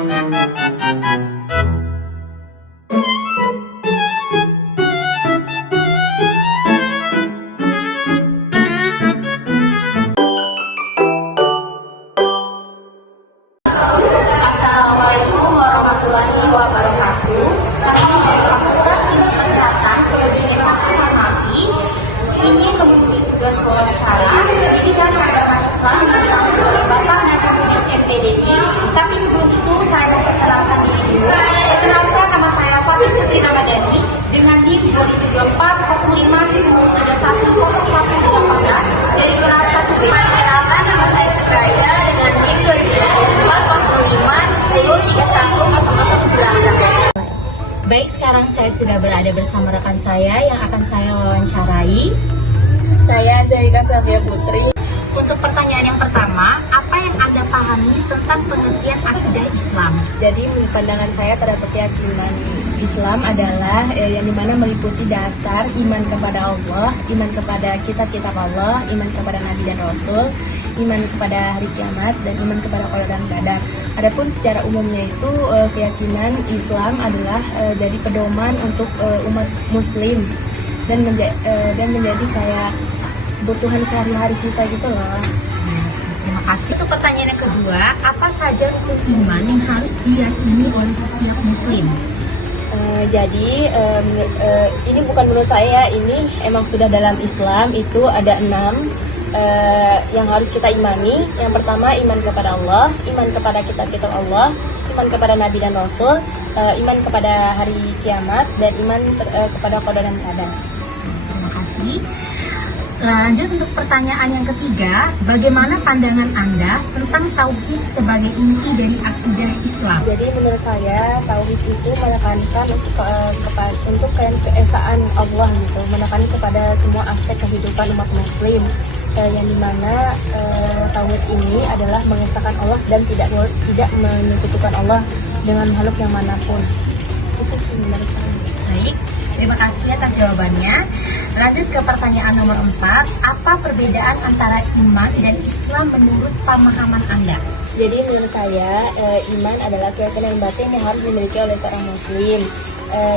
Assalamualaikum warahmatullahi wabarakatuh. Saya dari Fakultas Ilmu Kesehatan Prodi S1 Farmasi ingin memenuhi tugas wawancara pendidikan agama Islam yang ditanggung oleh Bapak Najamuddin MPDI. Tapi sebelum itu saya memperkenalkan diri dulu. Perkenalkan, nama saya Fatih Putri Ramadhani dengan NIM 2024-05-1031-0118 dari kelas 1B. Perkenalkan, nama saya Cakraya dengan NIM 2024-05-1031-0019. Baik, sekarang saya sudah berada bersama rekan saya yang akan saya wawancarai. Saya Zaida Safia Putri. Untuk pertanyaan yang pertama, apa yang Anda pahami tentang pengertian akidah Islam? Jadi menurut pandangan saya terhadap keyakinan Islam adalah yang dimana meliputi dasar iman kepada Allah, iman kepada kitab-kitab Allah, iman kepada Nabi dan Rasul, iman kepada hari kiamat, dan iman kepada qada dan qadar. Adapun secara umumnya itu keyakinan Islam adalah jadi pedoman untuk umat Muslim dan menjadi kayak kebutuhan sehari-hari kita gitu loh. Terima kasih. Untuk pertanyaan yang kedua, apa saja rukun iman yang harus diyakini oleh setiap Muslim? Ini bukan menurut saya, ini emang sudah dalam Islam itu ada 6 yang harus kita imani. Yang pertama, iman kepada Allah, iman kepada kitab-kitab Allah, iman kepada Nabi dan Rasul, iman kepada hari kiamat, dan iman kepada qada dan qadar. Terima kasih. Lanjut untuk pertanyaan yang ketiga, bagaimana pandangan Anda tentang tauhid sebagai inti dari akidah Islam? Jadi menurut saya tauhid itu menekankan untuk keesaan Allah gitu, menekankan kepada semua aspek kehidupan umat Muslim, yang dimana tauhid ini adalah mengesahkan Allah dan tidak menyekutukan Allah dengan makhluk yang manapun. Itu sih menurut saya. Baik, terima kasih atas jawabannya. Lanjut ke pertanyaan nomor 4, apa perbedaan antara iman dan Islam menurut pemahaman Anda? Jadi menurut saya iman adalah keyakinan batin yang harus dimiliki oleh seorang Muslim.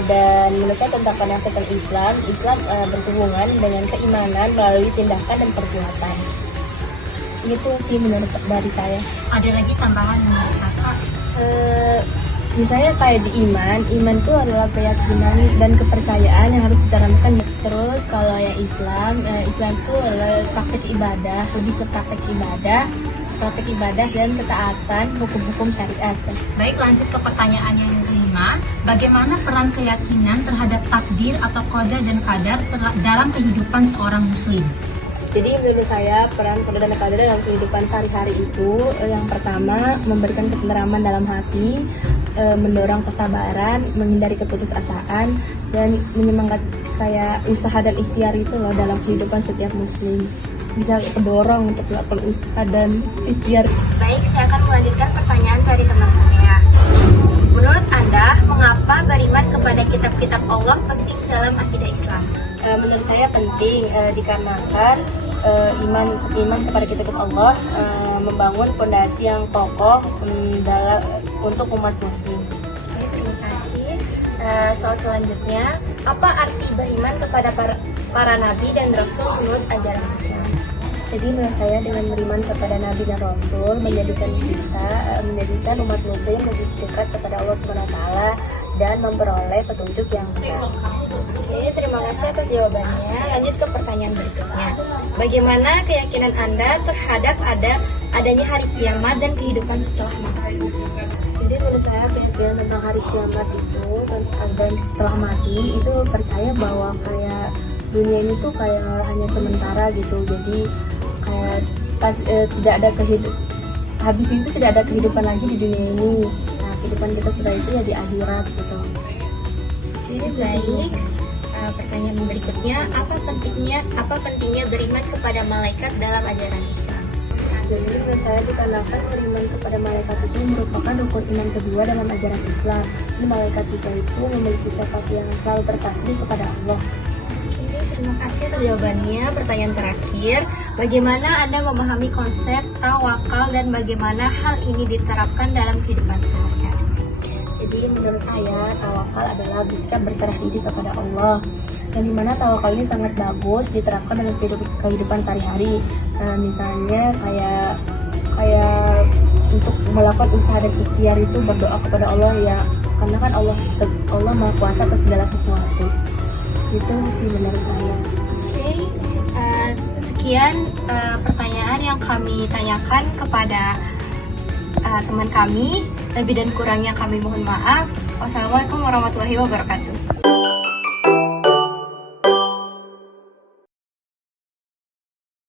Dan menurut saya tentang pandangan tentang Islam berhubungan dengan keimanan melalui tindakan dan perbuatan. Itu sih menurut dari saya. Ada lagi tambahan menurut Kakak? Misalnya kayak di iman itu adalah keyakinan dan kepercayaan yang harus ditanamkan. Terus kalau yang Islam itu adalah praktek ibadah, lebih ke praktek ibadah dan ketaatan hukum-hukum syariat. Baik, lanjut ke pertanyaan yang kelima, bagaimana peran keyakinan terhadap takdir atau qada dan qadar dalam kehidupan seorang Muslim? Jadi menurut saya peran qada dan qadar dalam kehidupan sehari-hari itu yang pertama memberikan ketenteraman dalam hati, mendorong kesabaran, menghindari keputusasaan, dan menyemangati kayak usaha dan ikhtiar itu loh dalam kehidupan setiap Muslim. Bisa kedorong untuk melakukan usaha dan ikhtiar. Baik, saya akan melanjutkan pertanyaan dari teman saya. Menurut Anda, mengapa beriman kepada kitab-kitab Allah penting dalam akidah Islam? Menurut saya penting dikarenakan iman kepada kitab Allah membangun fondasi yang kokoh untuk umat Muslim. Oke, terima kasih. Soal selanjutnya, apa arti beriman kepada para nabi dan rasul menurut ajaran Islam? Jadi menurut saya dengan beriman kepada Nabi dan Rasul menjadikan umat Muslim lebih dekat kepada Allah SWT dan memperoleh petunjuk yang benar. Oke, terima kasih atas jawabannya. Lanjut ke pertanyaan berikutnya. Bagaimana keyakinan Anda terhadap adanya hari kiamat dan kehidupan setelah mati? Jadi menurut saya keyakinan tentang hari kiamat itu dan setelah mati itu percaya bahwa kayak dunia ini tuh kayak hanya sementara gitu. Jadi kayak tidak ada habis itu tidak ada kehidupan lagi di dunia ini. Nah, kehidupan kita setelah itu ya di akhirat gitu. Oke, baik. Pertanyaan berikutnya, apa pentingnya beriman kepada malaikat dalam ajaran Islam? Jadi menurut saya dikarenakan beriman kepada malaikat itu merupakan rukun iman kedua dalam ajaran Islam. Ini malaikat juga itu memiliki sifat yang selalu bertasbih kepada Allah. Oke, terima kasih atas jawabannya. Pertanyaan terakhir, Bagaimana Anda memahami konsep tawakal dan bagaimana hal ini diterapkan dalam kehidupan sehari-hari? Jadi menurut saya tawakal adalah bersikap berserah diri kepada Allah. Yang dimana tawakal ini sangat bagus diterapkan dalam kehidupan sehari-hari. Misalnya kayak untuk melakukan usaha dan ikhtiar itu berdoa kepada Allah ya, karena kan Allah Maha Kuasa atas segala sesuatu. Itu sih menurut saya. Oke, sekian pertanyaan yang kami tanyakan kepada teman kami. Lebih dan kurangnya kami mohon maaf. Wassalamualaikum warahmatullahi wabarakatuh.